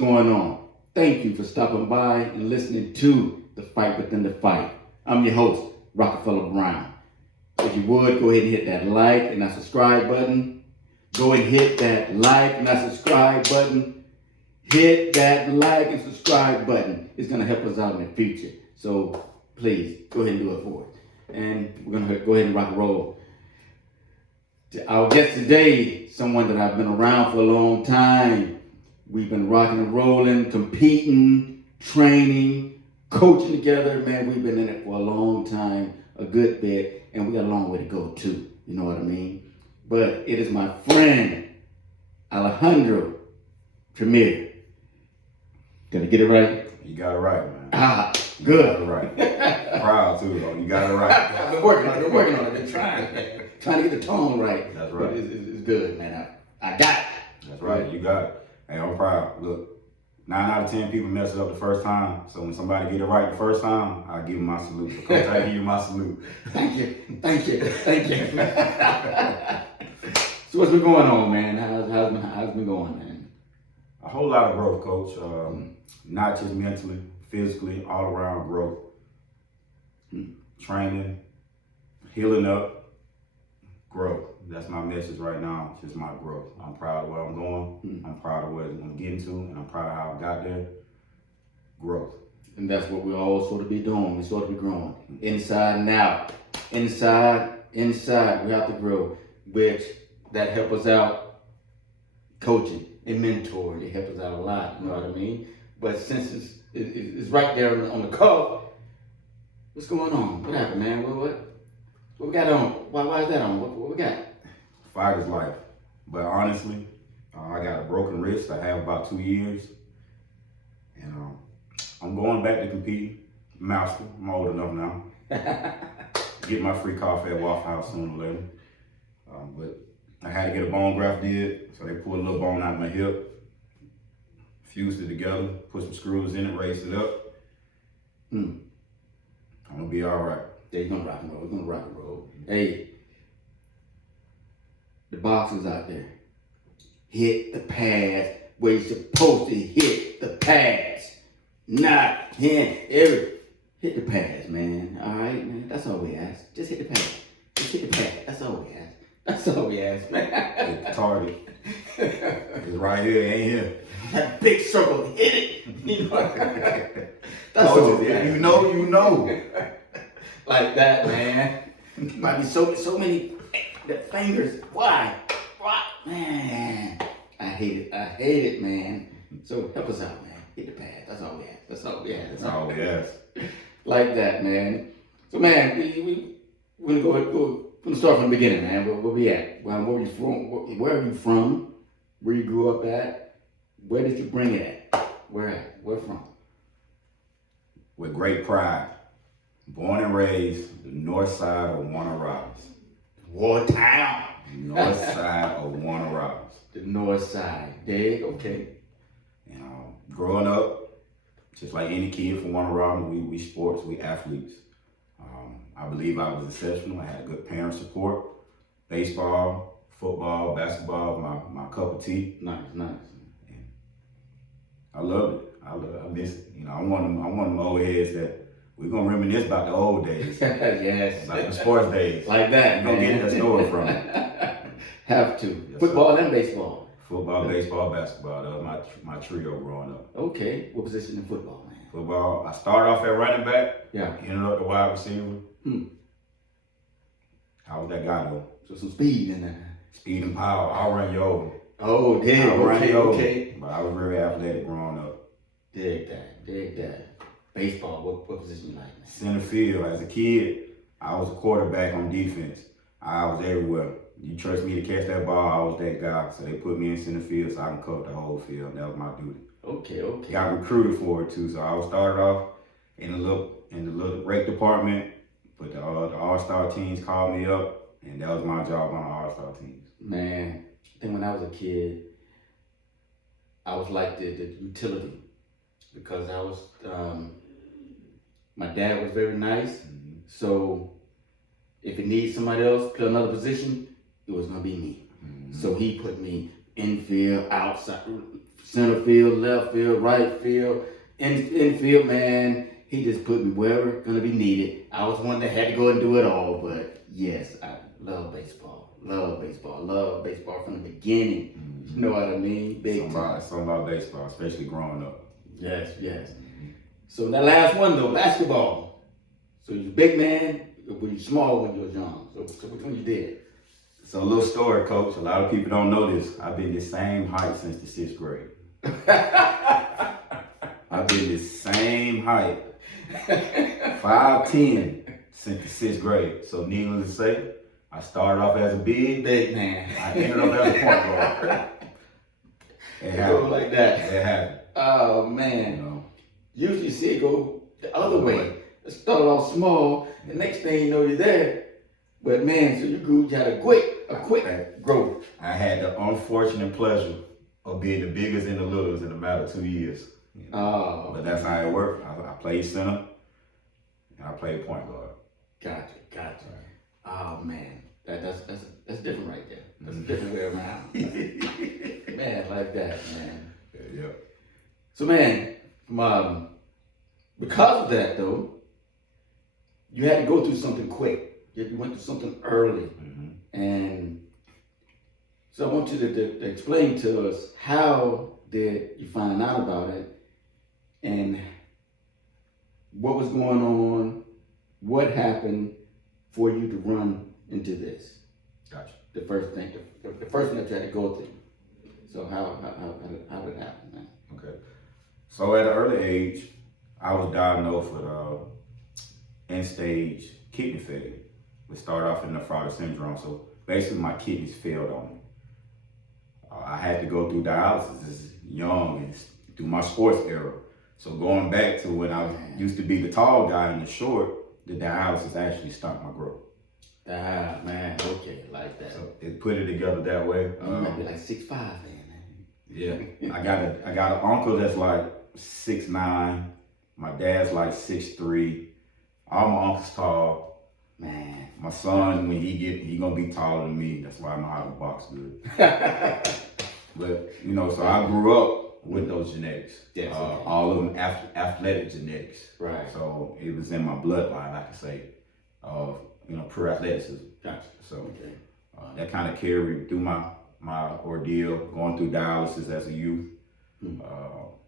going on? Thank you for stopping by and listening to The Fight Within the Fight. I'm your host, Rockefeller Brown. If you would, go ahead and hit that like and that subscribe button. Go and hit that like and that subscribe button. Hit that like and subscribe button. It's going to help us out in the future. So please, go ahead and do it for us. And we're going to go ahead and rock and roll. Our guest today, someone that I've been around for a long time. We've been rocking and rolling, competing, training, coaching together. Man, we've been in it for a long time, a good bit, and we got a long way to go too. You know what I mean? But it is my friend, Alejondra Trimier. Did I get it right? You got it right, man. Ah, good. You got it right. Proud too, though. You got it right. I've been working on it. I've been trying to get the tone right. That's right. But it's good, man. I got it. That's right. You got it. Hey, I'm proud. Look, 9 out of 10 people mess it up the first time. So when somebody get it right the first time, I give them my salute. So Coach, I give you my salute. Thank you. So what's been going on, man? How's it been going, man? A whole lot of growth, Coach. Not just mentally, physically, all around growth. Training, healing up, growth. That's my message right now. It's just my growth. I'm proud of where I'm going. I'm proud of where I'm getting to, and I'm proud of how I got there. Growth. And that's what we're all sort of be doing. We're sort of be growing. Inside and out. Inside, we have to grow. Which that help us out coaching and mentoring. It helps us out a lot, you know what I mean? But since it's right there on the cuff, what's going on? What happened, man? What we got on? Why is that on? What we got? Fight is life. But honestly, I got a broken wrist. I have about 2 years. And I'm going back to compete. Master. I'm old enough now. Get my free coffee at Waffle House sooner or later. But I had to get a bone graft did. So they pulled a little bone out of my hip. Fused it together. Put some screws in it. Raised it up. I'm going to be all right. Yeah, you're gonna rock and roll. We're gonna rock and roll. Hey, the boxers out there, hit the pads where you're supposed to hit the pads. Not hit the pads, man. All right, man. That's all we ask. Just hit the pads. Just hit the pads. That's all we ask. That's all we ask, man. Hit the target. It's right here. It ain't here. That big circle, hit it. You know? That's all we ask. You know. Like that, man. Might be so many the fingers. Why? Man. I hate it, man. So help us out, man. Hit the pad. That's all we ask. That's all we ask. Like that, man. So, man, we're gonna start from the beginning, man. Where we at? Where are you from? Where are you from? Where you grew up at? Where did you bring it at? Where from? With great pride. Born and raised the north side of Warner Robins. Wartown. North side of Warner Robins. The north side. Dig, okay. You know, growing up, just like any kid from Warner Robins, we sports, we athletes. I believe I was exceptional. I had good parent support. Baseball, football, basketball, my cup of tea. Nice. And I loved it. I miss it. You know, I'm one of them old heads that we're going to reminisce about the old days. Yes. Like the sports days. Like that, We're going to get that story from it. Have to. Yes, Football sir. and baseball. Football, baseball, basketball. That was my trio growing up. Okay. What position in football, man? Football, I started off at running back. Yeah. Ended up the wide receiver. I was that guy, though. So some speed in there. Speed and power. I'll run you over. Oh, dig. Okay. But I was very athletic growing up. Dig that. Baseball, what position you like, man? Center field. As a kid, I was a quarterback on defense. I was everywhere. You trust me to catch that ball, I was that guy. So they put me in center field so I can cover the whole field. That was my duty. Okay. Got recruited for it too. So I started off in the little rec department, but the all-star teams called me up, and that was my job on the all-star teams. Man, I think when I was a kid, I was like the utility because I was my dad was very nice. So if it needs somebody else play another position, it was gonna be me. So he put me infield, outside, center field, left field, right field, infield, man. He just put me wherever gonna be needed. I was one that had to go and do it all, but yes, I love baseball. Love baseball. Love baseball from the beginning. You know what I mean? Big time. Something about baseball, especially growing up. Yes, yes. So that last one though, basketball. So you big man, or were you small when you was young? So which one you did? So a little story, Coach. A lot of people don't know this. I've been the same height since the 6th grade. I've been the same height, 5'10", since the 6th grade. So needless to say, I started off as a big man. I ended up as a point guard. It happened Like that. It happened. Oh man. You know. Usually you see it go the other way. It started off small, the next thing you know you're there. But man, so you had a quick growth. I had the unfortunate pleasure of being the biggest and the littlest in a matter of 2 years. Oh. But that's how it worked. I played center and I played point guard. Gotcha. Oh man, that's different right there. That's a different way around. Man, like that, man. Yeah. So man, because of that though, you had to go through something quick. You went through something early, and so I want you to explain to us, how did you find out about it, and what was going on, what happened for you to run into this? Gotcha. The first thing that you had to go through. So how did it happen, man? Okay. So at an early age, I was diagnosed with end-stage kidney failure. We started off in nephrotic syndrome. So basically my kidneys failed on me. I had to go through dialysis as young and through my sports era. So going back to when I used to be the tall guy and the short, the dialysis actually stopped my growth. Ah, man, okay, like that. So it put it together that way. You might be like 6'5", man. Yeah, I got an uncle that's like 6'9". My dad's like 6'3". All my uncles tall. Man, my son, when he gonna be taller than me. That's why I know how to box good. But you know, so I grew up with those genetics. Yes, okay. All of them athletic genetics. Right. So it was in my bloodline, I can say, pure athleticism. Gotcha. So that kind of carried through my ordeal, going through dialysis as a youth.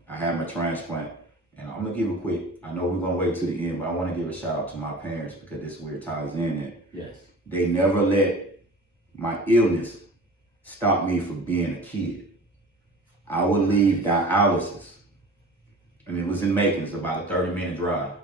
I had my transplant. And I'm gonna give a quick, I know we're gonna wait to the end, but I wanna give a shout out to my parents, because this is where it ties in that yes, they never let my illness stop me from being a kid. I would leave dialysis, and it was in Macon, it's about a 30-minute drive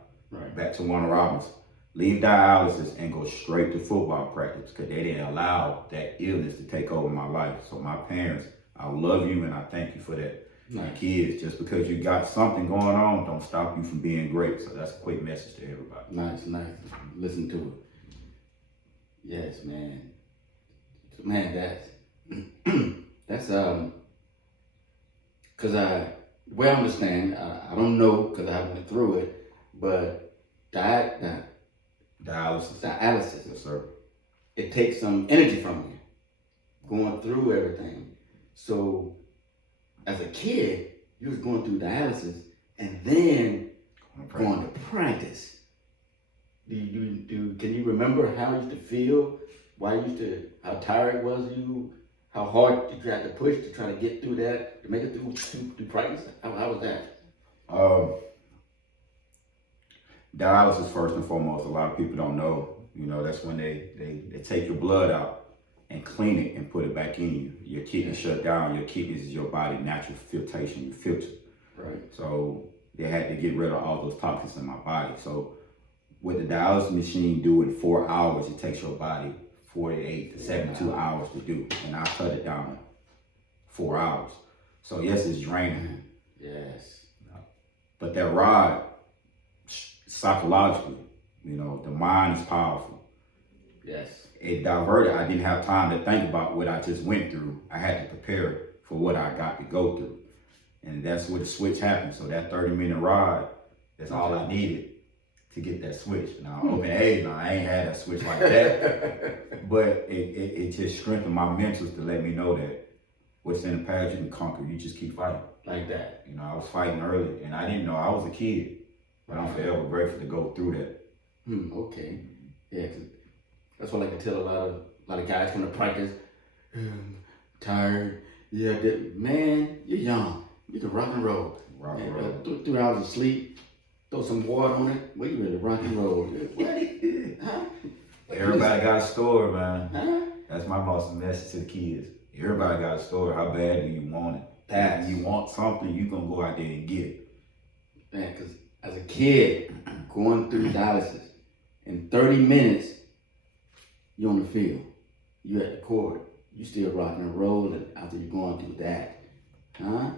back to Warner Robins. Leave dialysis and go straight to football practice, because they didn't allow that illness to take over my life. So my parents, I love you and I thank you for that. My kids, just because you got something going on, don't stop you from being great. So that's a quick message to everybody. Nice. Listen to it. Yes, man. Man, that's because the way I understand, I don't know because I haven't been through it, but dialysis. Yes, sir. It takes some energy from you, going through everything. So as a kid, you was going through dialysis and then going to practice. Can you remember how you used to feel? How tired was you? How hard did you have to push to try to get through that, to make it through practice? How was that? Dialysis, first and foremost, a lot of people don't know. You know, that's when they take your blood out and clean it and put it back in you. Your kidneys shut down. Your kidneys is your body natural filtration, you filter. Right. So they had to get rid of all those toxins in my body. So what the dialysis machine do in 4 hours, it takes your body 48 to 72 hours to do. And I cut it down to 4 hours. So yes, it's draining. Yes. But that ride, psychologically, you know, the mind is powerful. Yes. It diverted. I didn't have time to think about what I just went through. I had to prepare for what I got to go through. And that's where the switch happened. So that 30-minute ride, that's all I needed to get that switch. Now, open age, I ain't had that switch like that. But it just strengthened my mentals to let me know that what's in the past you can conquer. You just keep fighting. Like that. You know, I was fighting early, and I didn't know I was a kid, but I'm forever grateful to go through that. Okay. Yeah, 'cause that's what I like to tell a lot of guys come to practice. Tired. Yeah, man, you're young. You can rock and roll. Rock and roll. 3 hours of sleep. Throw some water on it. Well, you ready to rock and roll? What? Huh? Everybody got a story, man. Huh? That's my most message to the kids. Everybody got a story. How bad do you want it? That's- You want something, you gonna go out there and get it. Man, because as a kid, going through dialysis, in 30 minutes, you're on the field. You're at the court. You still rocking and rolling after you're going through that. Huh?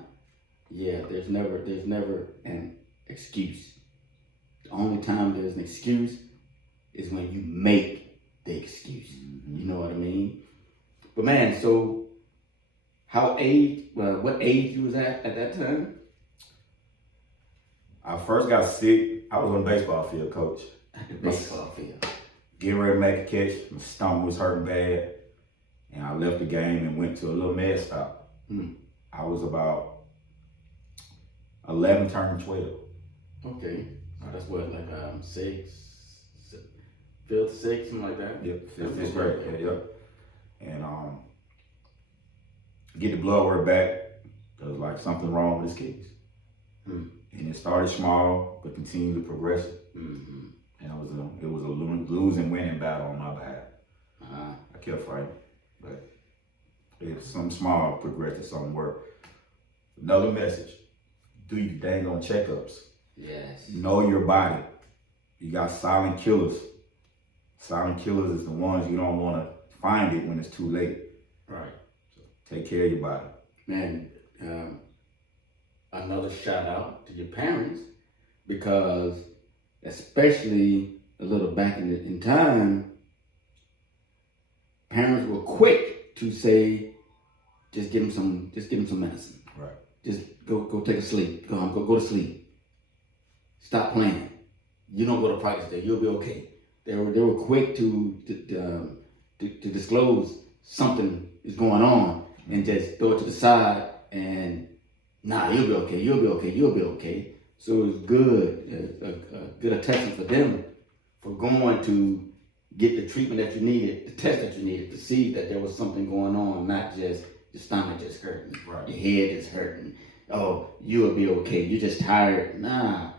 Yeah, there's never an excuse. The only time there's an excuse is when you make the excuse. You know what I mean? But man, so what age you was at that time? I first got sick. I was on the baseball field, coach. At the baseball field. Getting ready to make a catch. My stomach was hurting bad. And I left the game and went to a little med stop. I was about 11 turning 12. Okay. So that's what, like 5th, 6th, something like that? Yep, fifth grade. Yep. And get the blood work back. There was like something wrong with his kidneys. And it started small, but continued to progress. And it was a losing winning battle on my behalf. I kept fighting, but it's something small progressed to something work. Another message: do your dang on checkups. Yes. Know your body. You got silent killers. Silent killers is the ones you don't want to find it when it's too late. Right. So take care of your body. Man, another shout out to your parents, because especially a little back in time, parents were quick to say, just give him some medicine. Right. Just go take a sleep. Go to sleep. Stop playing. You don't go to practice there. You'll be okay. They were quick to disclose something is going on and just throw it to the side and you'll be okay. You'll be okay. So it was good, a good attachment for them for going to get the treatment that you needed, the test that you needed to see that there was something going on, not just your stomach just hurting, right. Your head is hurting. Oh, you'll be okay. You're just tired. Nah,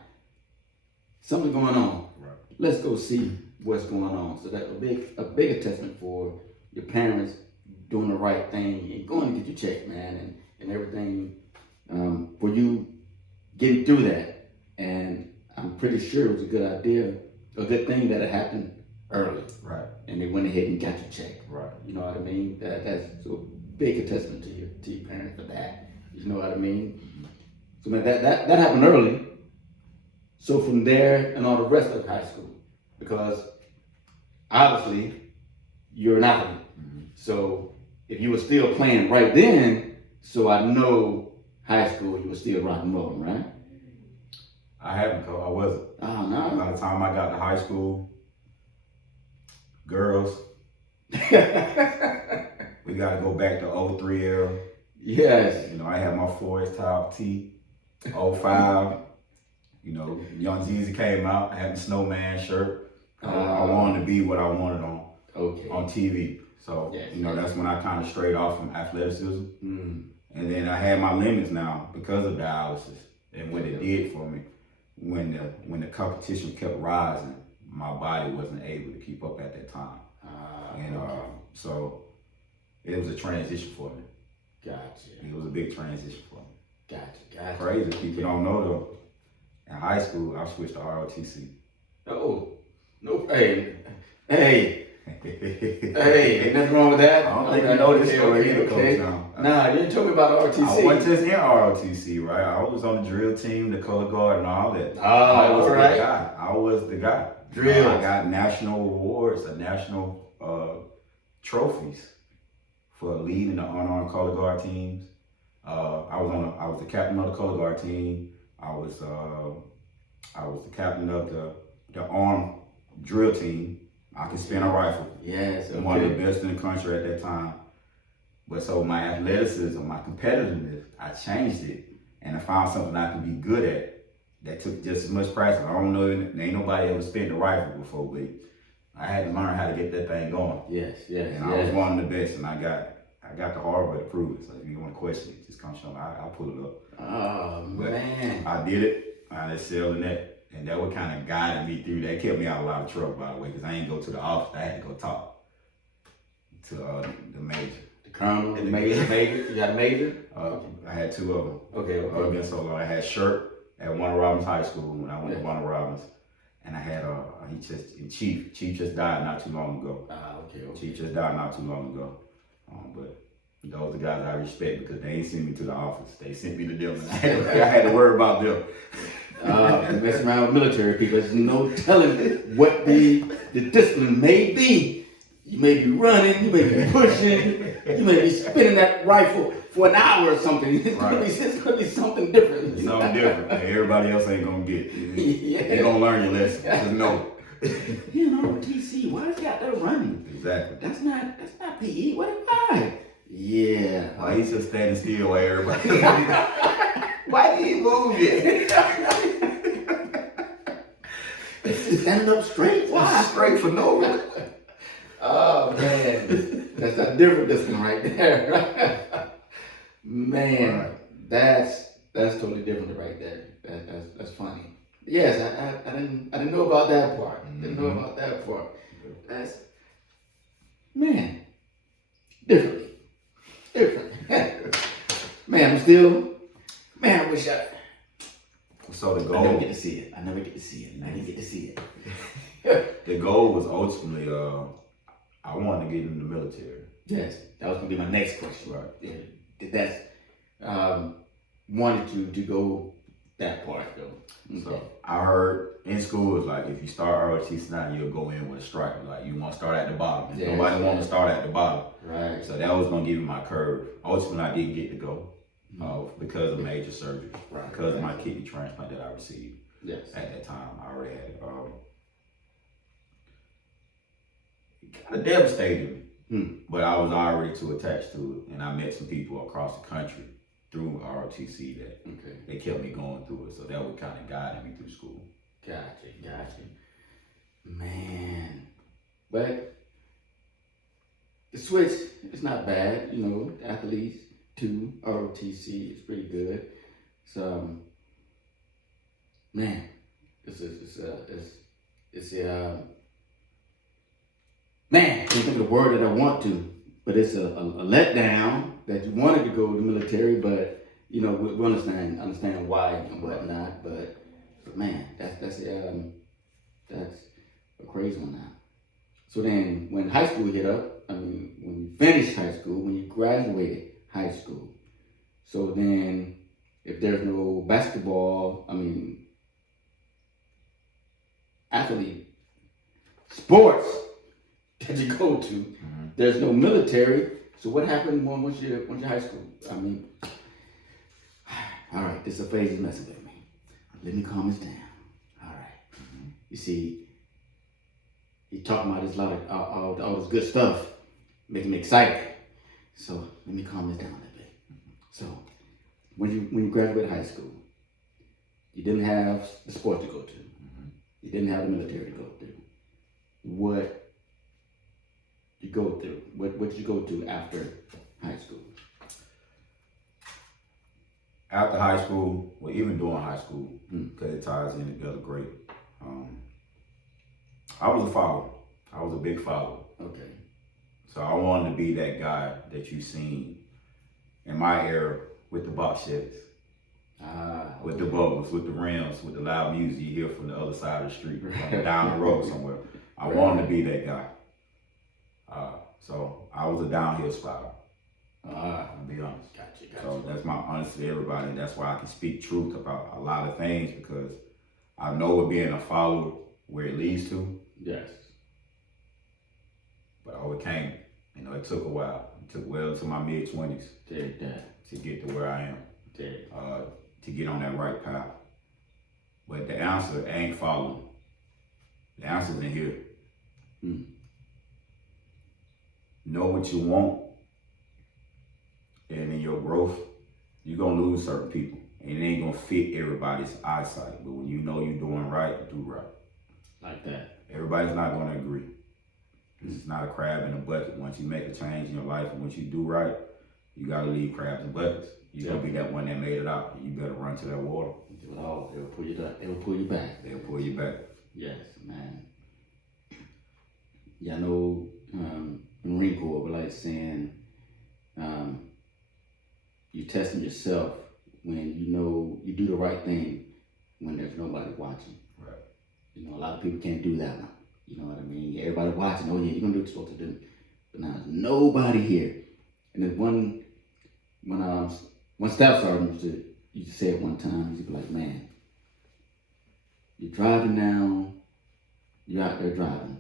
something going on. Right. Let's go see what's going on. So that's a big attachment for your parents doing the right thing and going to get you checked, man, and everything for you getting through that. And I'm pretty sure it was a good idea, a good thing that it happened early. Right. And they went ahead and got you checked. Right. You know what I mean? That's a big attestament to your parents for that. You know what I mean? So man, that happened early. So from there and all the rest of high school, because obviously you're an athlete. So if you were still playing right then, so I know high school you were still rock and rolling, right? I haven't, I wasn't. Oh no. By the time I got to high school, girls, we got to go back to 03 era. Yes. You know, I had my Forest Top T, 05. You know, Young Jeezy came out. I had the Snowman shirt. I wanted to be what I wanted on TV. So, yes. You know, that's when I kind of strayed off from athleticism. And then I had my limits now because of dialysis and what it did for me. When the competition kept rising, my body wasn't able to keep up at that time. So it was a transition for me. Gotcha. It was a big transition for me. Gotcha. Crazy. People don't know though. In high school, I switched to ROTC. Oh, no. Hey, ain't nothing wrong with that. I don't think you know this story either, Coach. Nah, you didn't tell me about ROTC. I wasn't just in ROTC, right? I was on the drill team, the color guard, and all that. I was the guy. Drill. I got national awards, national trophies for leading the unarmed color guard teams. I was the captain of the color guard team. I was the captain of the armed drill team. I can spin a rifle. Yes, okay. One of the best in the country at that time. But so my athleticism, my competitiveness, I changed it and I found something I can be good at. That took just as much practice. I don't know, ain't nobody ever spent the rifle before, but I had to learn how to get that thing going. Yes, yes, and I was one of the best, and I got the hard way to prove it. So if you want to question it, just come show me. I'll pull it up. Oh, but man. I did it. I excelled in that. And that what kind of guided me through. That kept me out of a lot of trouble, by the way, because I ain't go to the office. I had to go talk to the major. The colonel, the major. You got a major? I had two of them. Okay. Been so long. I had Shirt at Warner Robins High School when I went to Warner Robins. And I had Chief. Chief just died not too long ago. Okay. Chief just died not too long ago. But those are the guys I respect because they ain't sent me to the office. They sent me to them, and I had to worry about them. Messing around with military people, there's no telling what the discipline may be. You may be running, you may be pushing, you may be spinning that rifle for an hour or something. It's gonna be something different. Something different that everybody else ain't gonna get. You're gonna learn your lesson. Just know. TC, why is he out there running? Exactly. That's not PE. What am I? Yeah. Why he's just standing still while everybody why did he move it? Standing up straight? Why? Straight for no reason. Oh man, that's a different discipline right there. Man, that's totally different right there. That's funny. Yes, I didn't know about that part. Didn't know about that part. That's man, different. Man, I wish I. So the goal. I never get to see it. I didn't get to see it. The goal was ultimately, I wanted to get in the military. Yes, that was gonna be my next question. Right. Yeah, that's wanted to go that part though. Okay. So I heard in school it's like if you start ROTC, you'll go in with a striker. Like you want to start at the bottom. Nobody want to start at the bottom. Right. So that was gonna give me my curve. Ultimately, I didn't get to go because of major surgery. Right. Because of my kidney transplant that I received. Yes. At that time, I already had it. It kind of devastated me. But I was already too attached to it, and I met some people across the country through ROTC that they kept me going through it. So that was kind of guiding me through school. Gotcha. Man. But the switch is not bad, athletes to ROTC is pretty good. So, man, man, I can't think of the word that I want to, but it's a letdown that you wanted to go to the military, but we understand why and whatnot. But man, that's a crazy one now. So then, when high school hit up, when you finished high school, when you graduated high school, so then if there's no basketball, athlete sports that you go to, there's no military. So what happened once you're high school? All right, this is a phase is messing with me. Let me calm this down. All right. You see, he talking about this lot of all this good stuff, making me excited. So let me calm this down a little bit. So when you graduated high school, you didn't have the sport to go to. You didn't have the military to go through. What you go through? What did you go to after high school? After high school, well, even during high school, because it ties in together great. I was a follower. I was a big follower. Okay. So I wanted to be that guy that you seen in my era with the box sheds. With the bubbles, with the rims, with the loud music you hear from the other side of the street, down the road somewhere. I wanted to be that guy. So I was a downhill spotter. I'll be honest. Gotcha. So that's my honesty to everybody. That's why I can speak truth about a lot of things because I know what being a follower, where it leads to. Yes. But I overcame it. It took a while. It took well into my mid-20s to get to where I am. To get on that right path. But the answer ain't following. The answer's in here. Know what you want, and in your growth, you're gonna lose certain people. And it ain't gonna fit everybody's eyesight. But when you know you're doing right, do right. Like that. Everybody's not gonna agree. This is not a crab in a bucket. Once you make a change in your life and once you do right, you gotta leave crabs in buckets. You're gonna be that one that made it out. You better run to that water. Do it all. They will pull you back. They will pull you back. They'll pull you back. Yes, man. Yeah, I know Marine Corps, but like saying you testing yourself when you know you do the right thing when there's nobody watching. Right. You know, a lot of people can't do that one. You know what I mean? Everybody watching, oh yeah, you're gonna do what you're supposed to do. But now there's nobody here. And there's one staff sergeant used to say it one time, he'd be like, man, you're driving now, you're out there driving.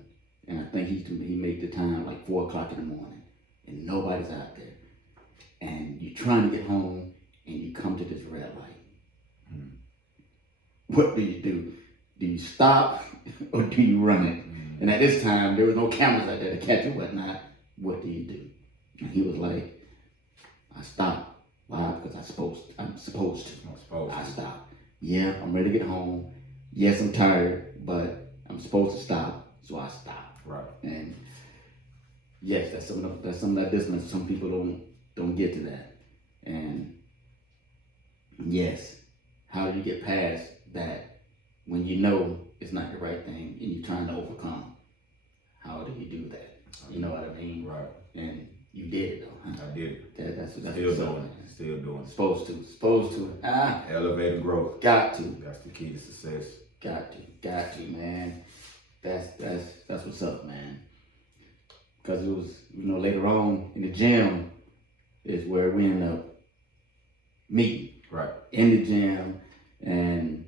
And I think he made the time like 4 o'clock in the morning and nobody's out there. And you're trying to get home and you come to this red light. Mm. What do you do? Do you stop or do you run it? And at this time, there was no cameras out there to catch it, whatnot. What do you do? And he was like, I stopped. Why? Because I'm supposed to. I stopped. Yeah, I'm ready to get home. Yes, I'm tired, but I'm supposed to stop, so I stopped. Right. And yes, that's some of that discipline. Some people don't get to that. And yes, how do you get past that when you know it's not the right thing and you're trying to overcome? How do you do that? You know what I mean? Right. And you did it though, huh? I did it. That's Still doing it. Still doing it. Supposed to. Elevated growth. Got to. That's the key to success. Got to, man. That's what's up, man. Because it was, later on in the gym is where we end up meeting. Right. In the gym and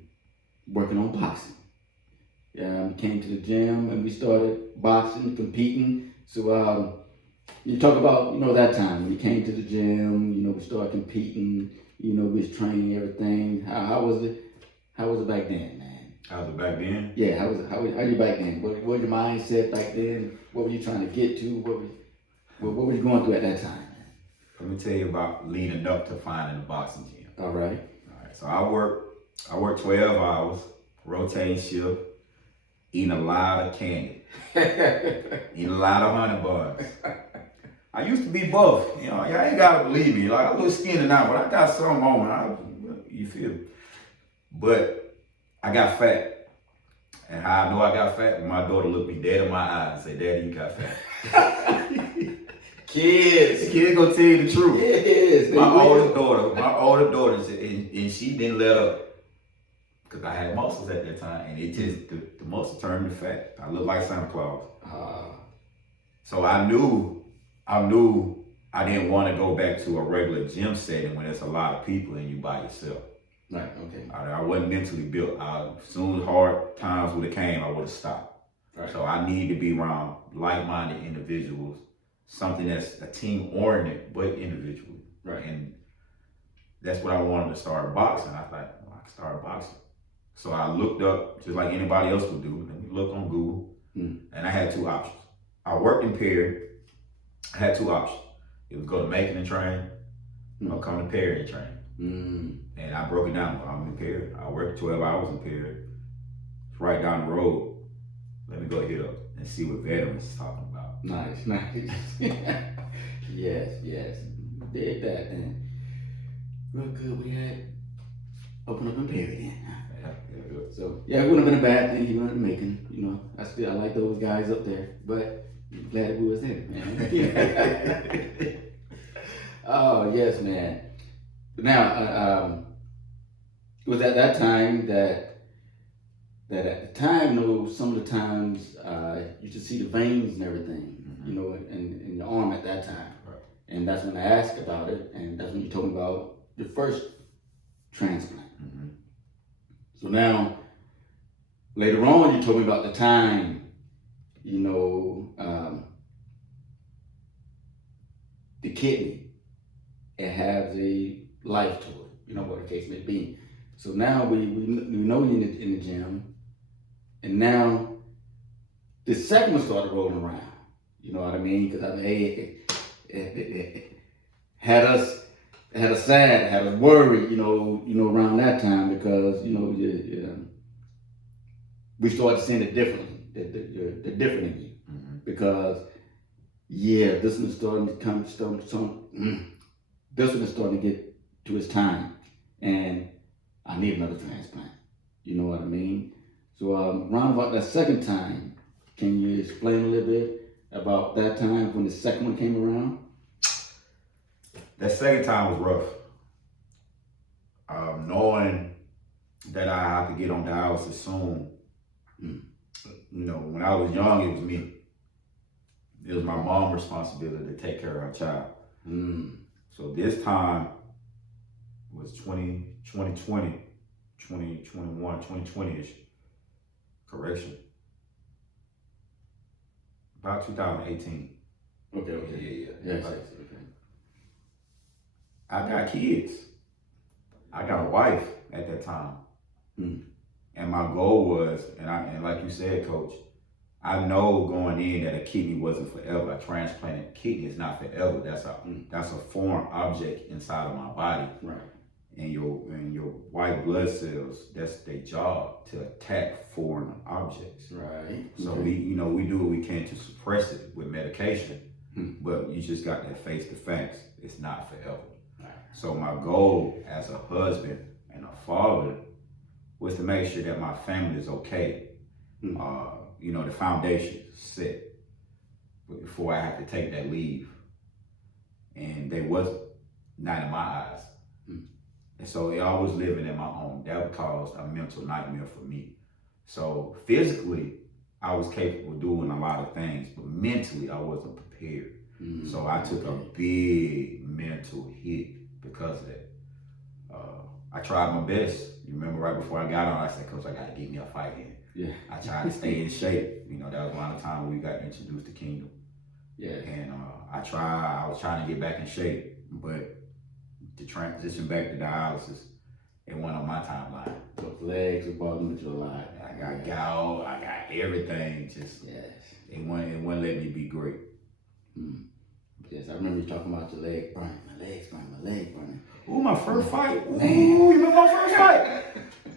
working on boxing. We came to the gym and we started boxing, competing. So you talk about, that time when you came to the gym, we started competing, we was training everything. How was it? How was it back then, man? How was it back then? Yeah, how was it? How you back then? What was your mindset back then? What were you trying to get to? What were you going through at that time, man? Let me tell you about leading up to finding the boxing gym. All right. So I work 12 hours, rotating shift, eating a lot of candy, eating a lot of honey buns. I used to be buff, y'all ain't gotta believe me. Like, I'm a little skinny now, but I got some on. You feel me? But I got fat. And how I know I got fat? When my daughter looked me dead in my eyes and said, Daddy, you got fat. Kids gonna tell you the truth. Yes, my older daughter, and she didn't let up. Because I had muscles at that time, and it just, the muscle turned me fat. I looked like Santa Claus. So I knew I didn't want to go back to a regular gym setting when there's a lot of people and you by yourself. Right, okay. I wasn't mentally built. As soon as hard times would have came, I would have stopped. Right. So I need to be around like-minded individuals, something that's a team-oriented, but individual. Right. And that's what I wanted to start boxing. I thought, I can start boxing. So I looked up, just like anybody else would do, and looked on Google, and I had 2 options. I worked in Perry. I had 2 options. It was go to Macon and train, or come to Perry and train. And I broke it down. I'm in Perry. I worked 12 hours in Perry. It's right down the road. Let me go hit up and see what veterans is talking about. Nice. Yes. Did that then. Real good. We had open up in Perry then. Yeah. So it wouldn't have been a bad thing. He went to Macon. I like those guys up there, but I'm glad that we was there, man. Oh yes, man. Now, it was at that time that at the time, some of the times you should see the veins and everything, in your arm at that time. Right. And that's when I asked about it, and that's when you told me about your first transplant. Mm-hmm. So now, later on, you told me about the time, the kidney, it has a life to it, what the case may be. So now we know you in the gym, and now the second one started rolling around. You know what I mean? Because it had us had us sad, had us worried, around that time because, we started seeing it differently, the different in you. Because, this one is starting to come, this one is starting to get to its time. And I need another transplant. You know what I mean? So around about that second time, can you explain a little bit about that time when the second one came around? That second time was rough. Knowing that I had to get on dialysis soon. When I was young, it was me. It was my mom's responsibility to take care of her child. So this time was 2020, 2021, 2020-ish. Correction. About 2018. Okay. Yes. Okay. I got kids. I got a wife at that time. And my goal was, and like you said, Coach, I know going in that a kidney wasn't forever. A transplanted kidney is not forever. That's a foreign object inside of my body. Right. And your white blood cells, that's their job, to attack foreign objects. Right. So we do what we can to suppress it with medication, but you just got to face the facts. It's not forever. Right. So my goal as a husband and a father was to make sure that my family is okay. The foundation set before I had to take that leave. And they was not in my eyes. And so I was living in my own. That caused a mental nightmare for me. So physically, I was capable of doing a lot of things, but mentally, I wasn't prepared. So I took a big mental hit because of that. I tried my best. You remember right before I got on, I said, Coach, I got to get me a fight in. Yeah. I tried to stay in shape. That was around the time when we got introduced to Kingdom. Yeah. And I was trying to get back in shape, but to transition back to dialysis, it went on my timeline. Those legs are bothering you a lot. I got gout, I got everything. It wouldn't let me be great. Yes, I remember you talking about your leg burning, my legs burning. Ooh, my first fight. Ooh, you remember my first fight?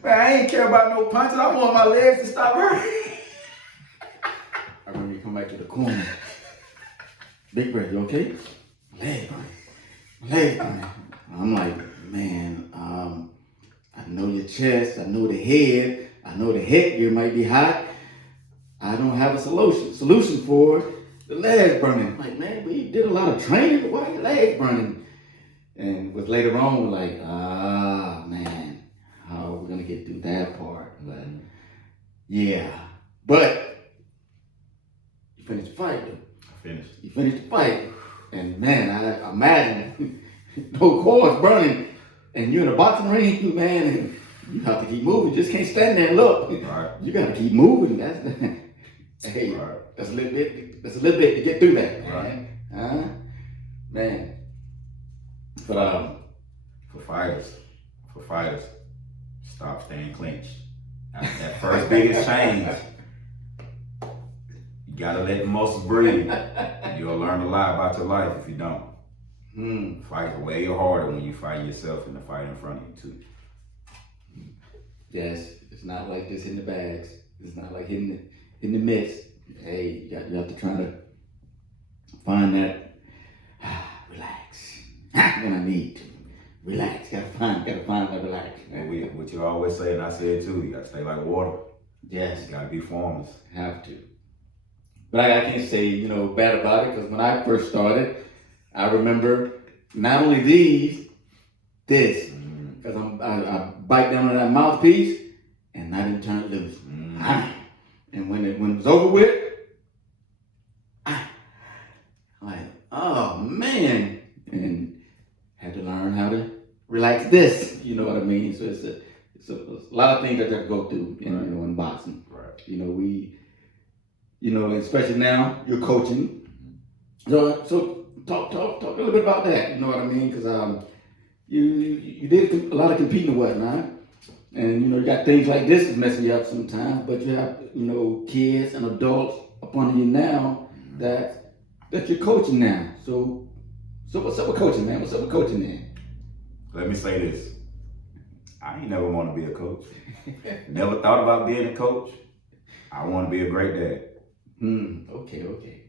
Man, I ain't care about no punches. I want my legs to stop hurting. I remember you come back to the corner. Big breath, you okay? My legs burning. I'm like, man, I know your chest, I know the head, I know the headgear might be hot. I don't have a solution for the legs burning. I'm like, man, we did a lot of training, but why are your legs burning? And with later on, we're like, man, how are we gonna get through that part? But yeah, but you finished the fight, though. I finished. You finished the fight, and man, I imagine no cords burning, and you're in a boxing ring, man, and you have to keep moving. You just can't stand there and look. Right. You got to keep moving. That's a little bit to get through that, man. Right. Man. But for fighters, stop staying clenched. That first biggest change, you gotta let the muscles breathe. You'll learn a lot about your life if you don't. Fight way harder when you fight yourself than the fight in front of you too. Yes, it's not like just hitting the bags. It's not like hitting the mitts. Hey, you have to try to find that relax when I need to. Relax. Gotta find that relax. What you always say, and I say it too, you gotta stay like water. Yes. You gotta be formless. Have to. But I can't say, bad about it, because when I first started, I remember not only this, because I bite down on that mouthpiece, and I didn't turn it loose. And when it was over with, I'm like, oh man, and had to learn how to relax this. You know what I mean? So it's a lot of things that I have to go through, in boxing. Right. Especially now you're coaching. So talk a little bit about that. You know what I mean? Because you did a lot of competing and whatnot, and you got things like this is messing you up sometimes. But you have kids and adults up under you now that you're coaching now. So what's up with coaching, man? What's up with coaching, man? Let me say this. I ain't never want to be a coach. Never thought about being a coach. I want to be a great dad. Okay.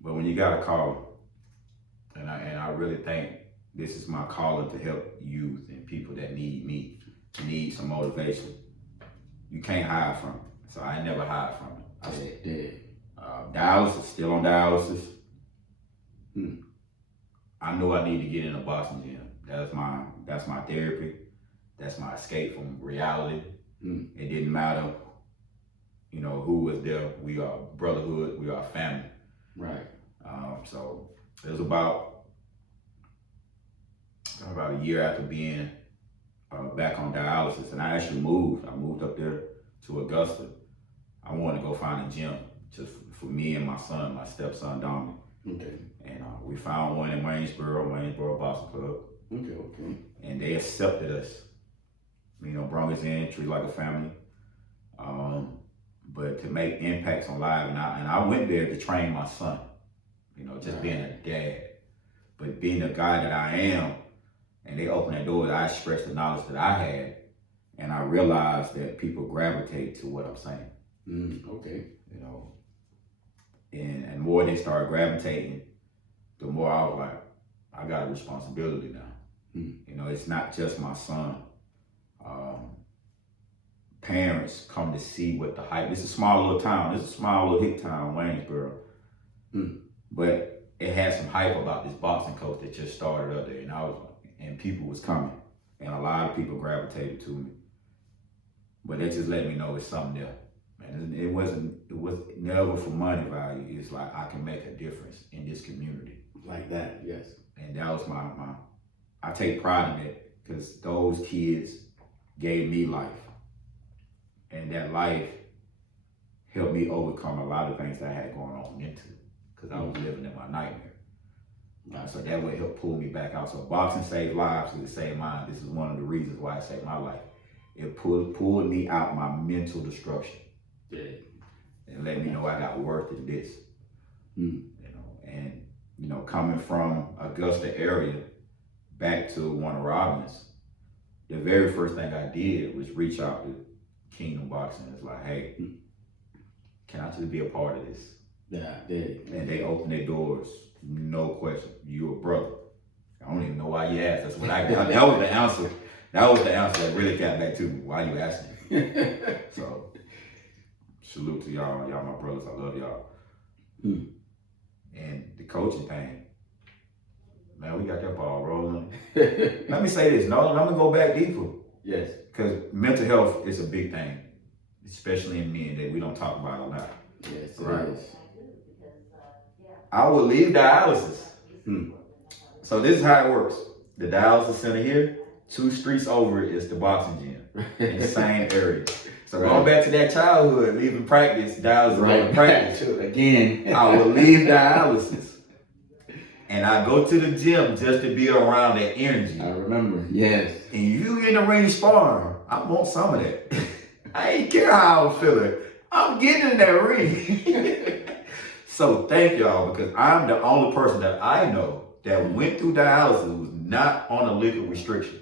But when you got a calling, and I really think this is my calling to help youth and people that need some motivation. You can't hide from it. So I never hide from it. Dialysis, still on dialysis. I know I need to get in a boxing gym. That's my therapy. That's my escape from reality. It didn't matter, who was there. We are brotherhood. We are family. Right. So it was about a year after being back on dialysis, and I actually moved. I moved up there to Augusta. I wanted to go find a gym just for me and my son, my stepson Dominic. Okay. And we found one in Waynesboro Boxing Club. Okay. And they accepted us. Brought us in, treated like a family. But to make impacts on life, and I went there to train my son. Just being a dad. But being the guy that I am, and they opened that door, I expressed the knowledge that I had, and I realized that people gravitate to what I'm saying. Okay. And more they started gravitating, the more I was like, I got a responsibility now. It's not just my son. Parents come to see what the hype. It's a small little town. It's a small little hick town, Waynesboro. But it had some hype about this boxing coach that just started up there, and people was coming, and a lot of people gravitated to me. But that just let me know it's something there. Man, it was never for money value. It's like I can make a difference in this community. Like that, yes. And that was I take pride in it because those kids gave me life. And that life helped me overcome a lot of things that I had going on mentally because I was living in my nightmare. So that would help pull me back out. So boxing saved lives, it saved mine. This is one of the reasons why it saved my life. It pulled me out my mental destruction. Yeah. And let me know I got worth in this. And coming from Augusta area back to Warner Robins, the very first thing I did was reach out to Kingdom Boxing. It's like, hey, can I just be a part of this? Yeah. And they opened their doors, no question. You a brother. I don't even know why you asked. That's what I got. That was the answer. That was the answer that really got back to me. Why you asking? So, salute to y'all. Y'all my brothers. I love y'all. And the coaching thing, man, we got that ball rolling. Let me say this. No, let me go back deeper. Yes. Because mental health is a big thing, especially in men that we don't talk about a lot. Yes, right? It is. I would leave dialysis. So this is how it works. The dialysis center here, 2 streets over is the boxing gym in the same area. So going back to that childhood, leaving practice, dialysis, practice. Again. I would leave dialysis. And I go to the gym just to be around that energy. I remember, yes. And you in the ring sparring, I want some of that. I ain't care how I'm feeling. I'm getting in that ring. So thank y'all, because I'm the only person that I know that went through dialysis who was not on a liquor restriction.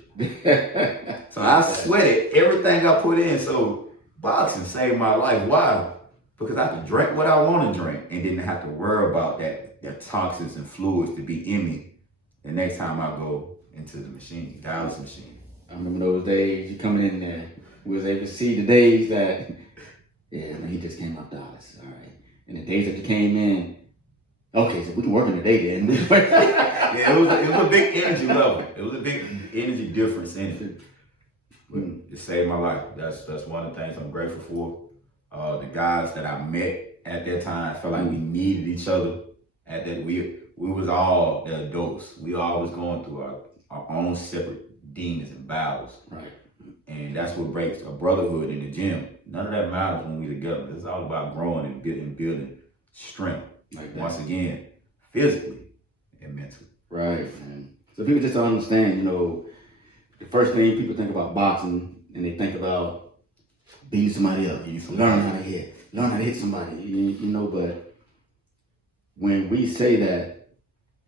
So I sweated everything I put in. So boxing saved my life. Why? Because I could drink what I want to drink and didn't have to worry about that toxins and fluids to be in me the next time I go into the machine, dialysis machine. I remember those days, you coming in there, we was able to see the days that, he just came off dialysis, all right. And the days that you came in, okay, so we can work in the day then. Yeah, it was a big energy level. It was a big energy difference in it. But it saved my life. That's one of the things I'm grateful for. The guys that I met at that time felt like we needed each other. At that we was all the adults. We all was going through our own separate demons and battles. Right. And that's what breaks a brotherhood in the gym. None of that matters when we together. It's all about growing and building strength. Like that. Once again, physically and mentally. Right. Man. So people just don't understand, the first thing people think about boxing, and they think about beating somebody up. Learn how to hit somebody. But when we say that,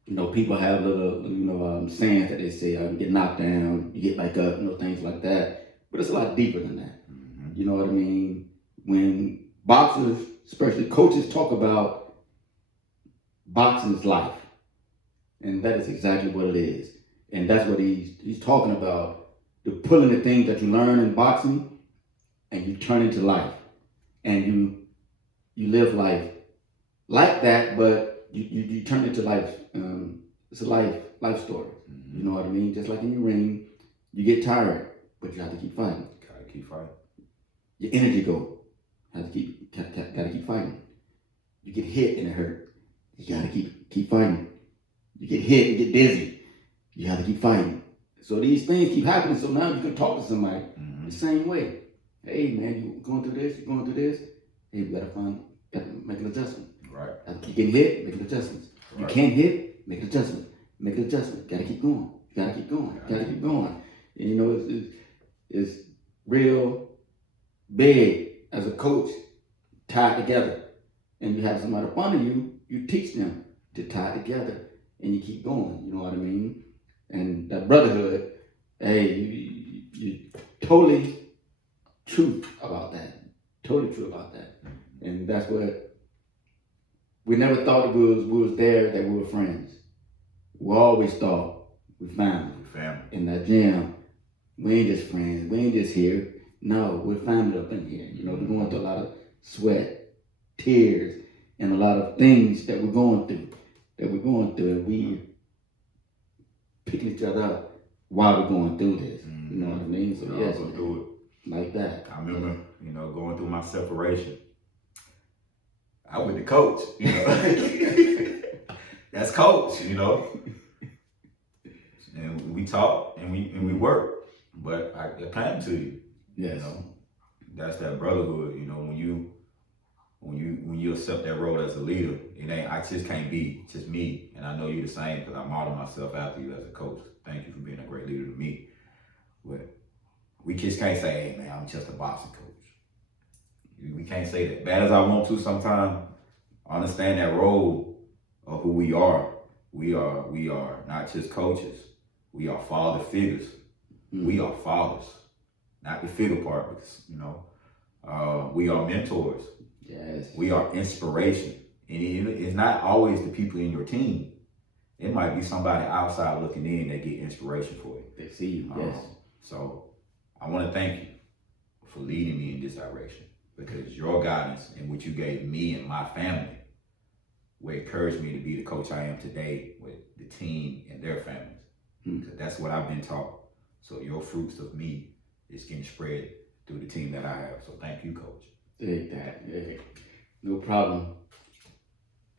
People have little, sayings that they say, get knocked down, you get back up, things like that. But it's a lot deeper than that. You know what I mean? When boxers, especially coaches, talk about boxing is life. And that is exactly what it is. And that's what he's talking about. The pulling the things that you learn in boxing and you turn into life. And you live life like that, but you turn it into life. It's a life story. You know what I mean? Just like in your ring, you get tired, but you have to keep fighting. Gotta keep fighting. Your energy go. Gotta keep fighting. You get hit and it hurt. You gotta keep fighting. You get hit and get dizzy. You gotta keep fighting. So these things keep happening. So now you can talk to somebody the same way. Hey man, you going through this? You going through this? Hey, we gotta make an adjustment. Right. You getting hit? Make an adjustment. Right. You can't hit? Make an adjustment. Make an adjustment. Gotta keep going. Gotta keep going. Gotta keep going. And it's real big as a coach tied together. And you have somebody up under you, you teach them to tie together and you keep going. You know what I mean? And that brotherhood, hey, you totally true about that. Totally true about that. And that's what we never thought we was there, that we were friends. We always thought we family. In that gym, we ain't just friends. We ain't just here. No, we're family up in here. We're going through a lot of sweat, tears, and a lot of things that we're going through. And we picking each other up while we're going through this. You know what I mean? So yes, go through it like that. I remember, going through my separation. I went to coach, That's coach, And we talk and we work. But I came to you. Yes. That's that brotherhood, when you accept that role as a leader, I just can't be just me. And I know you're the same because I model myself after you as a coach. Thank you for being a great leader to me. But we just can't say, hey man, I'm just a boxing coach. We can't say that. Bad as I want to sometimes, I understand that role of who we are. We are not just coaches. We are father figures. We are fathers. Not the figure part, because, we are mentors. Yes. We are inspiration. And it's not always the people in your team. It might be somebody outside looking in that get inspiration for you. They see you, yes. So I want to thank you for leading me in this direction, because your guidance and what you gave me and my family will encourage me to be the coach I am today with the team and their families. Because that's what I've been taught. So your fruits of me is getting spread through the team that I have. So thank you, Coach. No problem.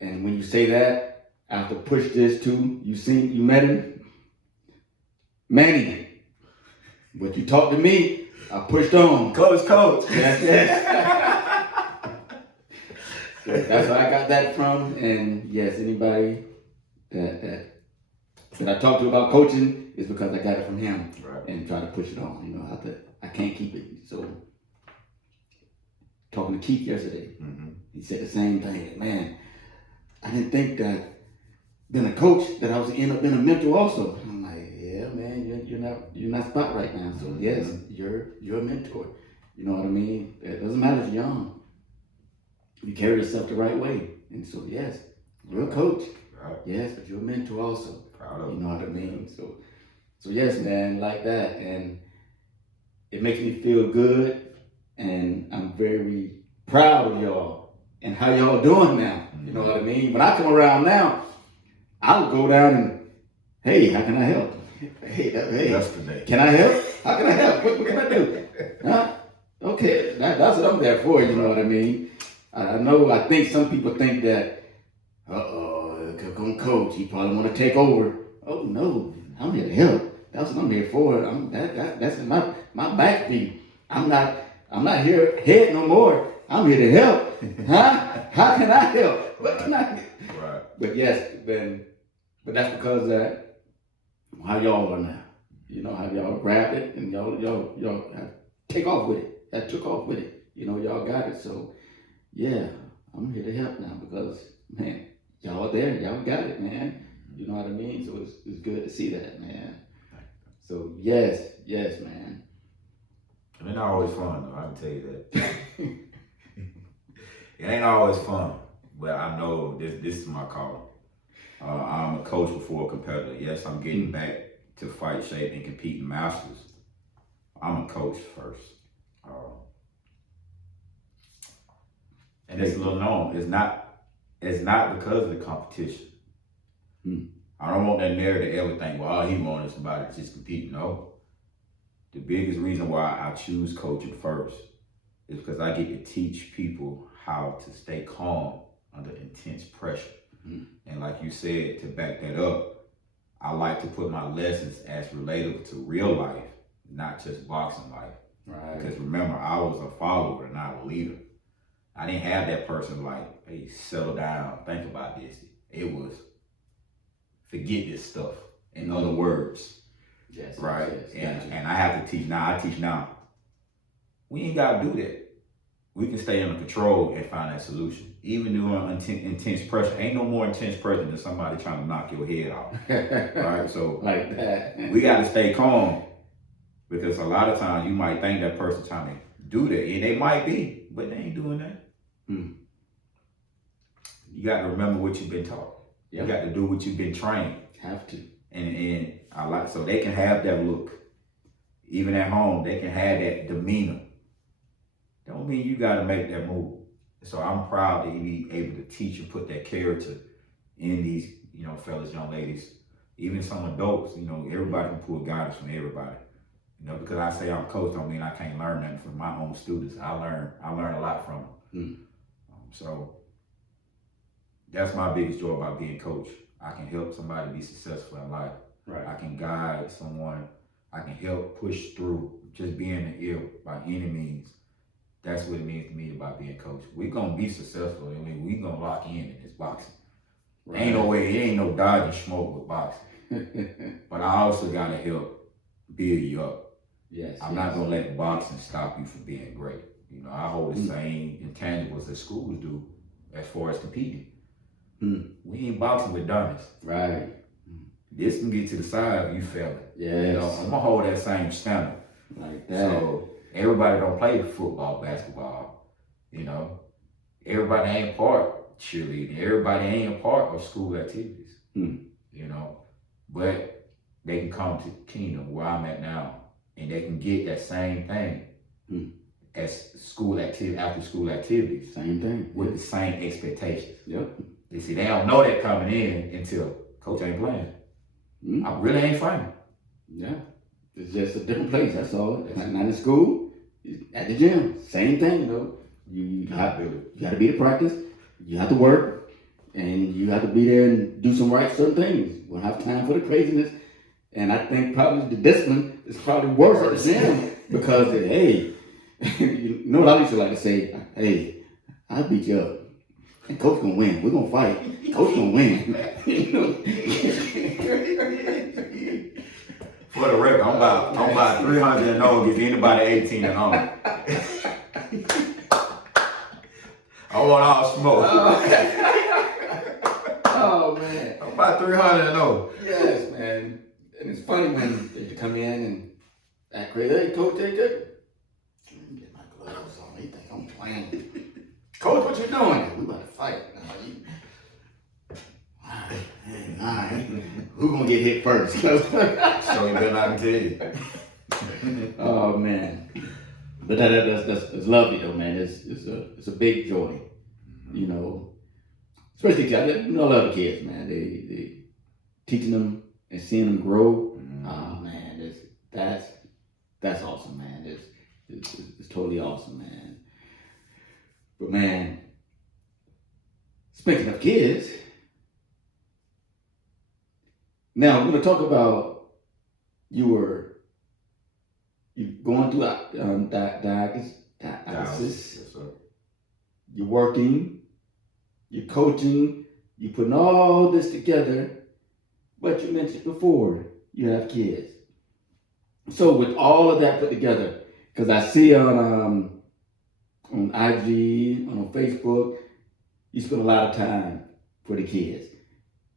And when you say that, I have to push this too. You met him? Manny. But you talked to me, I pushed on. Coach. Yes. So that's where I got that from. And yes, anybody that I talked to about coaching is because I got it from him. Right. And try to push it on. I can't keep it. So talking to Keith yesterday, he said the same thing. Man, I didn't think that being a coach that I was end up being a mentor also. I'm like, yeah, man, you're not spot right now. So yes, you're a mentor. You know what I mean? It doesn't matter if you're young. You carry yourself the right way. And so yes, you're a coach. Right. Yes, but you're a mentor also. Proud of you. Know what I mean? So yes, man, like that. And it makes me feel good. And I'm very proud of y'all and how y'all doing now. You know what I mean? When I come around now, I'll go down and, hey, how can I help? Hey, Yesterday. Can I help? How can I help? What can I do? Huh? Okay, that's what I'm there for, you know what I mean? I think some people think that, come coach, he probably want to take over. Oh no, I'm here to help. That's what I'm here for. That's my backbeat. I'm not here head no more. I'm here to help. Huh? How can I help? What can I do? Right. But yes, but that's because how y'all are now. How y'all grabbed it and y'all take off with it. That took off with it. Y'all got it. So yeah, I'm here to help now because man, y'all there, y'all got it, man. You know what I mean? So it's good to see that, man. So yes, man. And it's not always fun, though. I can tell you that. It ain't always fun, but I know this is my calling. I'm a coach before a competitor. Yes, I'm getting back to fight shape and competing masters. I'm a coach first. And it's a little known. It's not because of the competition. I don't want that narrative to ever think, well, all he wants is somebody to just compete. No. The biggest reason why I choose coaching first is because I get to teach people how to stay calm under intense pressure. And like you said, to back that up, I like to put my lessons as relatable to real life, not just boxing life. Right. Because remember, I was a follower, not a leader. I didn't have that person like, hey, settle down, think about this. It was, forget this stuff. In other words. Yes. Right? Yes, and I have to teach now. I teach now. We ain't got to do that. We can stay under control and find that solution. Even during intense pressure. Ain't no more intense pressure than somebody trying to knock your head off. Right? So like that. We got to stay calm, because a lot of times you might think that person trying to do that, and they might be, but they ain't doing that. You got to remember what you've been taught. Yep. You got to do what you've been trained. Have to. And I like, so they can have that look. Even at home, they can have that demeanor. Don't mean you got to make that move. So I'm proud to be able to teach and put that character in these, fellas, young ladies, even some adults. Everybody can pull guidance from everybody. Because I say I'm coach don't mean I can't learn nothing from my own students. I learn a lot from them. So that's my biggest joy about being coach. I can help somebody be successful in life. Right. I can guide someone. I can help push through. Just being an ill by any means. That's what it means to me about being coach. We're going to be successful. I mean, we're going to lock in this boxing. Right. Ain't no way, it ain't no dodging smoke with boxing. But I also got to help build you up. Yes. I'm not going to let boxing stop you from being great. I hold the same intangibles that schools do as far as competing. We ain't boxing with dummies. Right. This can get to the side if you failing. Yes. I'm going to hold that same standard. Like that. So everybody don't play football, basketball. Everybody ain't part cheerleading. Everybody ain't a part of school activities. But they can come to the kingdom where I'm at now, and they can get that same thing as school activity, after school activities. Same thing. With the same expectations. Yep. They see they don't know that coming in until coach ain't playing. I really ain't fighting. Yeah. It's just a different place, that's all. Not in school, at the gym. Same thing, though. You got to be at practice, you have to work, and you have to be there and do some certain things. We don't have time for the craziness. And I think probably the discipline is probably worse at the gym because, hey, a lot of people like to say, hey, I'll beat you up. And coach gonna win. We're gonna fight. Coach gonna win. For the record, I'm about 300 and 0 against anybody 18 and on. I want all smoke. Oh man. I'm about 300 and 0. Yes, man. And it's funny when they come in and act crazy. Hey, coach, they good. Let me get my gloves on. They think I'm playing. Coach, what you doing? We about to fight. All right. Who gonna get hit first? So you better not tell you. Oh man. But that's lovely though, man. It's a big joy. Especially kids. I love the kids, man. They teaching them and seeing them grow. Oh man, that's awesome, man. It's totally awesome, man. But man, speaking of kids, now I'm going to talk about you going through dialysis. Yes, sir. You're working, you're coaching, you're putting all this together. But you mentioned before you have kids. So with all of that put together, because I see on IG, on Facebook, you spend a lot of time for the kids.